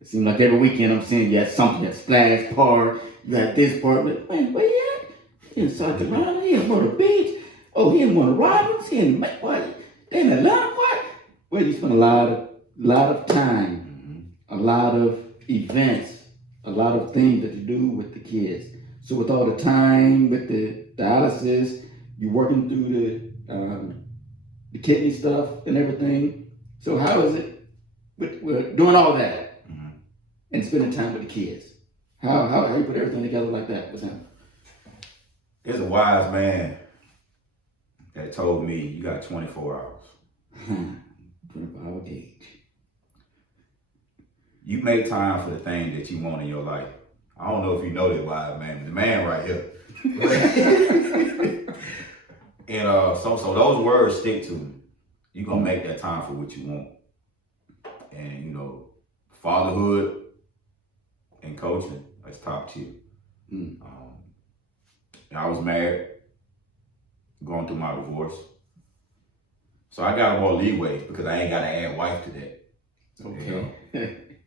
It seems like every weekend I'm seeing you at something, at Splash Park, you at this park. But man, where you at? He in South Carolina, he in Myrtle Beach. Oh, he in Warner Robins, he in what? They in Atlanta, what? Well, you spend a lot of time, a lot of events, a lot of things that you do with the kids. So with all the time, with the dialysis, you working through the kidney stuff and everything. So how is it with doing all that and spending time with the kids? How you put everything together like that with them? There's a wise man that told me you got 24 hours. 24-hour gauge. You make time for the thing that you want in your life. I don't know if you know that wise man, but the man right here. And so those words stick to me. You're gonna make that time for what you want. And you know, fatherhood and coaching, that's top tier. I was married, going through my divorce. So I got more leeway because I ain't gotta add wife to that. Okay.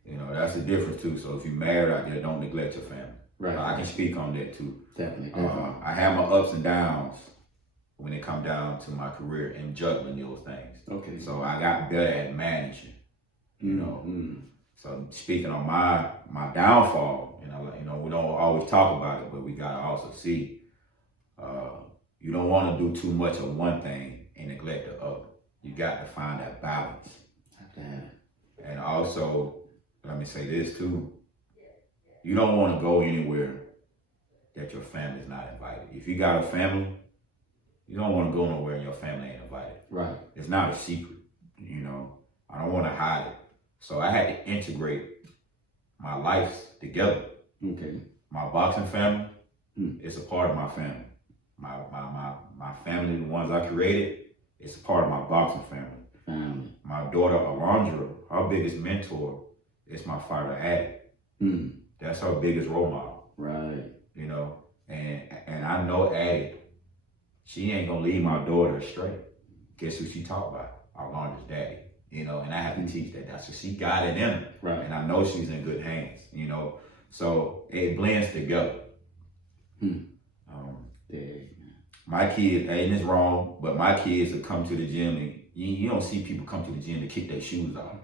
You know, that's the difference too. So if you're married out there, don't neglect your family. Right. I can speak on that too. Definitely. I have my ups and downs when it come down to my career and juggling those things. Okay. So I got better at managing, you know. So speaking on my downfall, you know, we don't always talk about it, but we gotta also see you don't want to do too much of one thing and neglect the other. You got to find that balance. And also, let me say this too. You don't want to go anywhere that your family's not invited. If you got a family, you don't want to go nowhere and your family ain't invited. Right. It's not a secret, you know. I don't want to hide it. So I had to integrate my lives together. Okay. My boxing family is a part of my family. My family, the ones I created, it's a part of my boxing family. My daughter Alejondra, her biggest mentor is my fighter Addie. That's her biggest role model. Right. You know, and I know Addie, she ain't gonna leave my daughter astray. Guess who she taught by? Alejondra's daddy. You know, and I have to teach that. That's what she got it in her. Right. And I know she's in good hands, you know. So it blends together. My kids, ain't this wrong, but my kids will come to the gym and you don't see people come to the gym to kick their shoes off.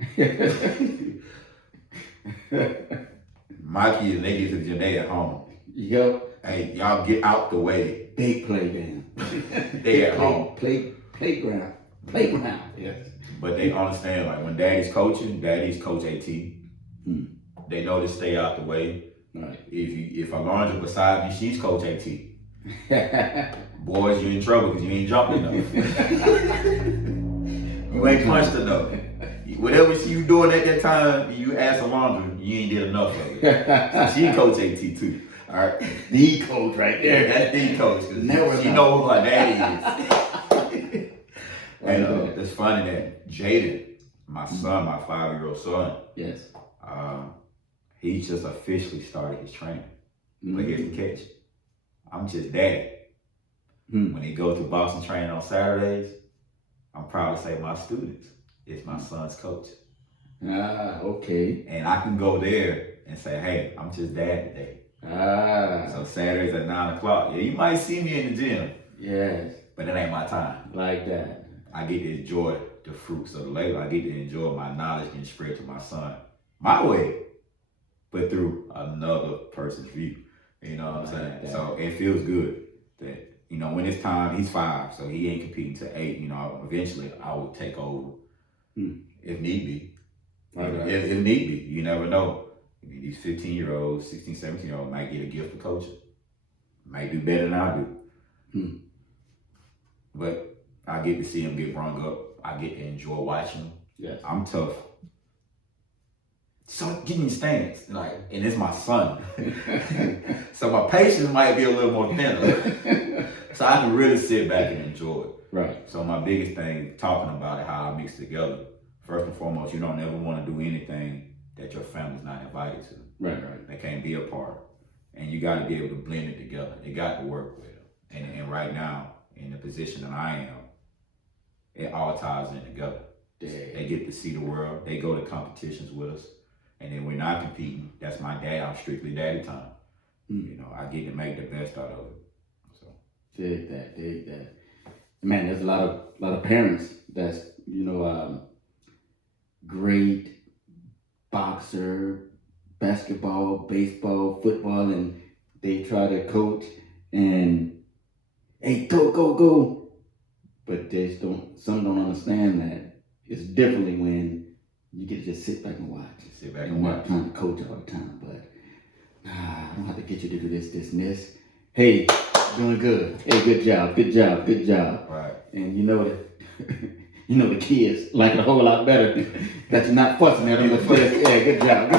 My kids, they get to the gym, they at home. Yep. Hey, y'all get out the way. Big playground. They at home. Playground. Yes. But they understand, like when daddy's coaching, daddy's coach AT. They know to stay out the way. Right. If Alejondra beside me, she's coach AT. Boys, you in trouble because you ain't jumping enough. You ain't punched enough. Whatever you doing at that time, you ask Alejondra, you ain't did enough of it. So she coach AT too. All right, the coach right there. That's the coach because she know who her daddy is. And it's funny that Jaden, my son, my 5-year-old son, yes, he just officially started his training. But here's the catch. I'm just daddy. When he goes to Boston training on Saturdays, I'm proud to say my students is my son's coach. Okay. And I can go there and say, hey, I'm just dad today. So Saturdays at 9 o'clock, yeah, you might see me in the gym. Yes. But it ain't my time. Like that. I get to enjoy the fruits of the labor. I get to enjoy my knowledge getting spread to my son. My way, but through another person's view. You know what I'm saying? That. So it feels good that, you know, when it's time, he's 5, so he ain't competing to 8. You know, eventually I will take over if need be. If need be. You never know. These 15-year-olds, 16, 17-year-olds might get a gift of coaching. Might do better than I do. But I get to see him get brung up. I get to enjoy watching him. Yes. I'm tough. So get in the stands, like, and it's my son. So my patience might be a little more thinner. So I can really sit back and enjoy it. Right. So my biggest thing, talking about it, how I mix it together. First and foremost, you don't ever want to do anything that your family's not invited to. Right. They can't be a part. And you got to be able to blend it together. It got to work with them. And right now, in the position that I am, it all ties in together. They get to see the world. They go to competitions with us. And then when I'm competing, that's my dad. I'm strictly daddy time. You know, I get to make the best out of it. So dig that. Man, there's a lot of parents that's great boxer, basketball, baseball, football, and they try to coach and hey, go. But some don't understand that it's differently when you get to just sit back and watch. Sit back and and not watch. trying to coach all the time. But I don't have to get you to do this and this. Hey, doing good. Hey, good job. Right. And you know that the kids like it a whole lot better that you're not fussing at them. But yeah, good job.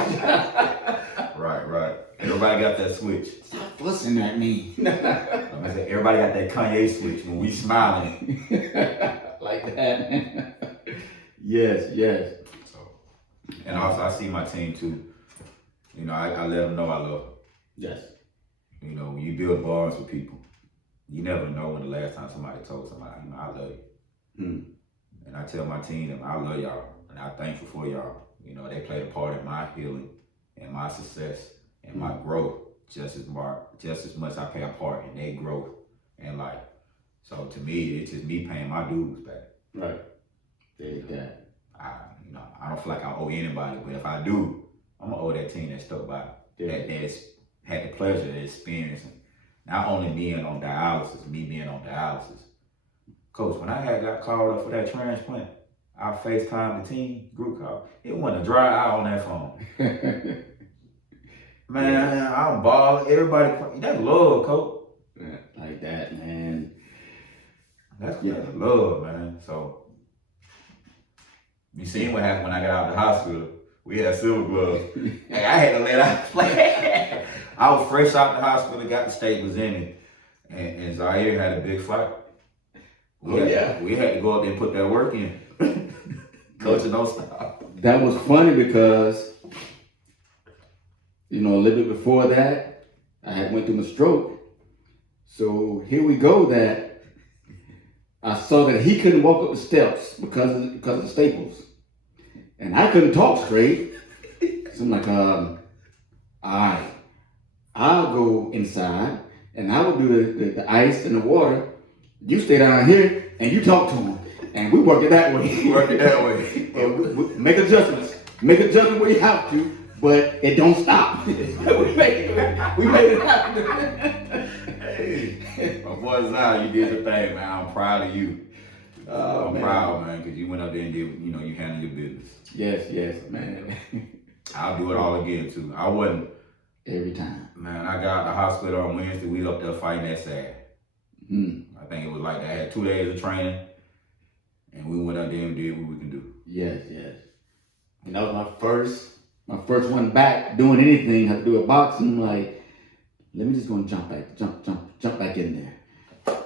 Right. Everybody got that switch. Stop fussing at me. I said, everybody got that Kanye switch when we smiling. Like that. Yes. So, and also I see my team too. You know, I let them know I love them. Yes. You know, when you build bonds with people, you never know when the last time somebody told somebody, you know, I love you. And I tell my team that I love y'all and I'm thankful for y'all. You know, they played a part in my healing and my success and my growth just as much I play a part in their growth and life. So to me, it's just me paying my dues back. Right. Take that. I don't feel like I owe anybody, but if I do, I'm gonna owe that team that stuck by that's had the pleasure of experiencing not only being on dialysis, me being on dialysis. Coach, when I got called up for that transplant, I FaceTime the team, group call. It wasn't a dry eye on that phone. Man, I'm balling. Everybody, that's love, Coach. Yeah, like that, man. That's love, man. So, you seen what happened when I got out of the hospital. We had silver gloves. Hey, I had to let out play. I was fresh out the hospital, got the staples in it. And Zaire had a big fight. We had to go up there and put that work in. Coach, don't stop. That was funny because, a little bit before that, I had went through my stroke. So here we go that I saw that he couldn't walk up the steps because of the staples. And I couldn't talk straight. So I'm like, all right, I'll go inside and I will do the ice and the water. You stay down here and you talk to him. And we work it that way. And we make adjustments. Make adjustments where you have to, but it don't stop. we made it happen. Hey, my boy Zion, you did the thing, man. I'm proud of you. I'm proud, man, because you went up there and did, you handled your business. Yes, man. I'll do it all again, too. I wasn't. Every time. Man, I got out of the hospital on Wednesday. We up there fighting that Saturday. I think it was like I had 2 days of training, and we went out there and did what we can do. Yes. And that was my first one back doing anything. Had to do a boxing. Like, let me just go and jump back in there.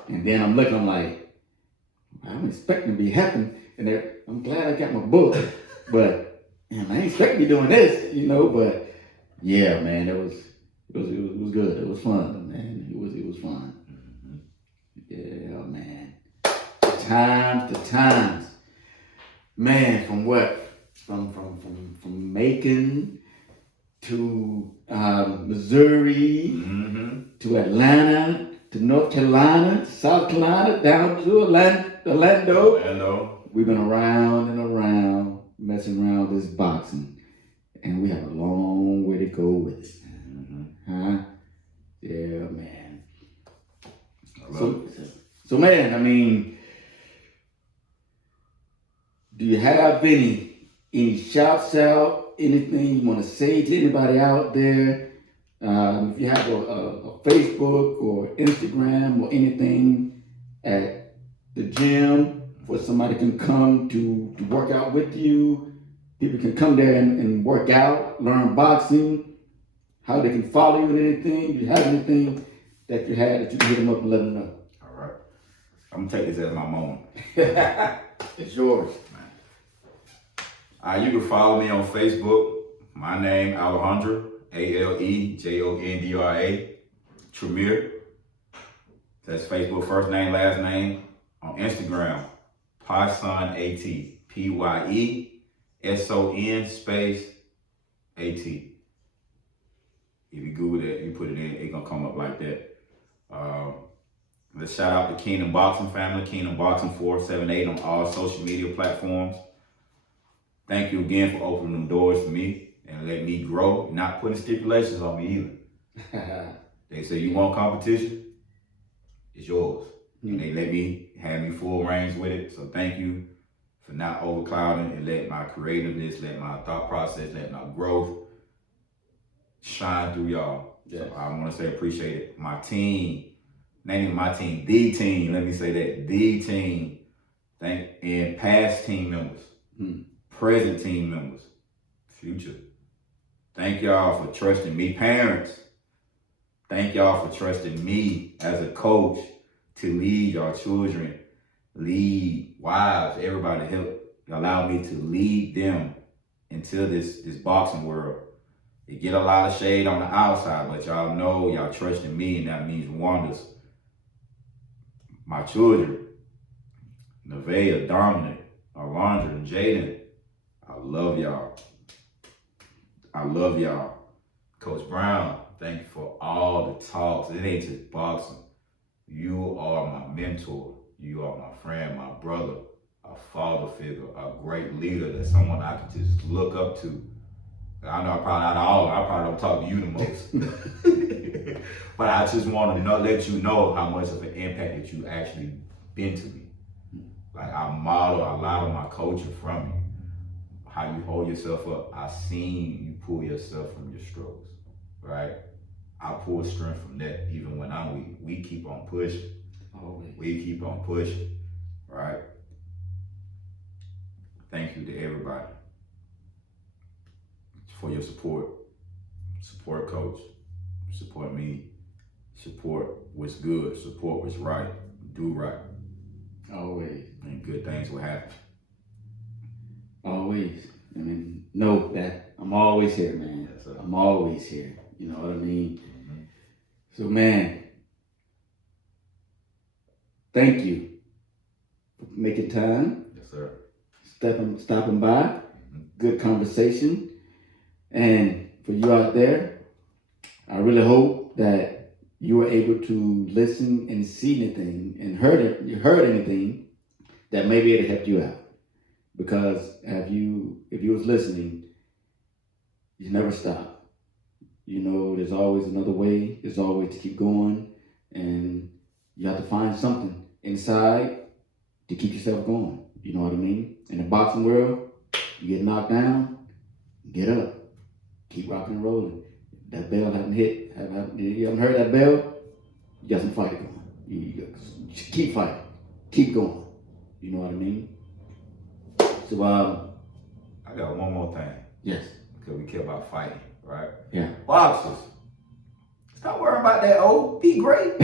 And then I'm looking. I'm like, I'm expecting to be happening, and I'm glad I got my book, but man, I ain't expecting to be doing this, But yeah, man, it was good. It was fun, man. It was fun. Yeah, man. The times, man. From what? From Macon to Missouri to Atlanta to North Carolina, to South Carolina, down to Orlando. We've been around and around, messing around with this boxing, and we have a long way to go with it. Huh? Yeah, man. So, man, I mean, do you have any shouts out, anything you want to say to anybody out there? If you have a Facebook or Instagram or anything at the gym where somebody can come to work out with you, people can come there and work out, learn boxing, how they can follow you and anything. Do you have anything that you can hit them up and let them know? All right. I'm going to take this as my moment. It's yours. You can follow me on Facebook. My name, Alejondra, Alejondra, Trimier. That's Facebook, first name, last name. On Instagram, Pyeson AT, PYESON space AT. If you Google that, you put it in, it's gonna come up like that. Let's shout out the Kingdom Boxing family, Kingdom Boxing 478 on all social media platforms. Thank you again for opening them doors to me and letting me grow, not putting stipulations on me either. They say you want competition, it's yours. And they let me have me full range with it. So thank you for not overclouding and let my creativeness, let my thought process, let my growth shine through y'all. Yes. So I want to say appreciate it. My team, not even my team, the team, let me say that, the team, and past team members, present team members, future. Thank y'all for trusting me. Parents, thank y'all for trusting me as a coach to lead your children, lead wives, everybody, help allow me to lead them into this boxing world. You get a lot of shade on the outside, but y'all know y'all trusting me, and that means wonders. My children, Nevaeh, Dominic, Alejondra, and Jaden, I love y'all. I love y'all. Coach Brown, thank you for all the talks. It ain't just boxing. You are my mentor. You are my friend, my brother, a father figure, a great leader, that someone I can just look up to. I know I probably don't talk to you the most. But I just want to let you know how much of an impact that you actually been to me. Like, I model a lot of my coaching from you. How you hold yourself up. I seen you pull yourself from your struggles, right? I pull strength from that even when I'm weak. We keep on pushing. Always. We keep on pushing, right? Thank you to everybody for your support. Support Coach. Support me. Support what's good. Support what's right. Do right. Always. And good things will happen. Always. I mean, know that I'm always here, man. Yes, I'm always here. You know what I mean? Mm-hmm. So, man, thank you for making time. Yes, sir. Stopping by. Mm-hmm. Good conversation. And for you out there, I really hope that you were able to listen and see anything and heard anything that maybe it'll help you out. Because if you was listening, you never stop. You know, there's always another way. There's always to keep going. And you have to find something inside to keep yourself going. You know what I mean? In the boxing world, you get knocked down, get up. Keep rocking and rolling. That bell hasn't hit. You haven't heard that bell? You got some fighting going. You keep fighting. Keep going. You know what I mean? So, I got one more thing. Yes. Because we care about fighting, right? Yeah. Boxers, stop worrying about that old. Be great.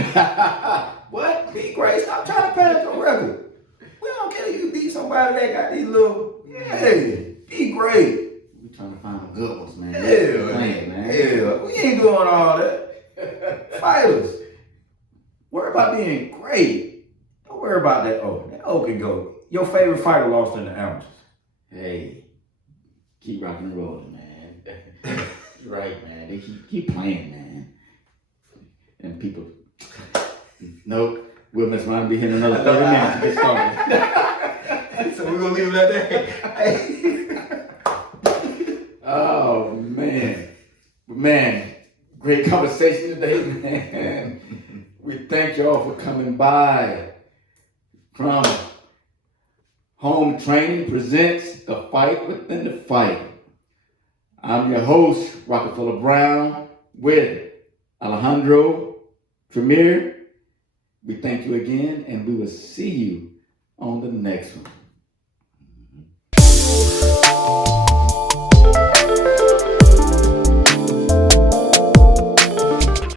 What? Be great. Stop trying to pass your record. We don't care if you beat somebody that got these little. Yeah. Be great. We trying to find the good ones, man. Yeah. Playing, man. Yeah. We ain't doing all that. Fighters, worry about being great. Don't worry about that O. That O can go. Your favorite fighter lost in the amateurs. Hey, keep rocking and rolling, man. Right, man. They keep playing, man. And people, nope, we'll mess around and be here in another 30 minutes to get started. So we're going to leave it at that. Oh, man. Man, great conversation today, man. We thank y'all for coming by. From Home Training presents The Fight Within the Fight. I'm your host, Rockefeller Brown, with Alejondra, Trimier. We thank you again, and we will see you on the next one.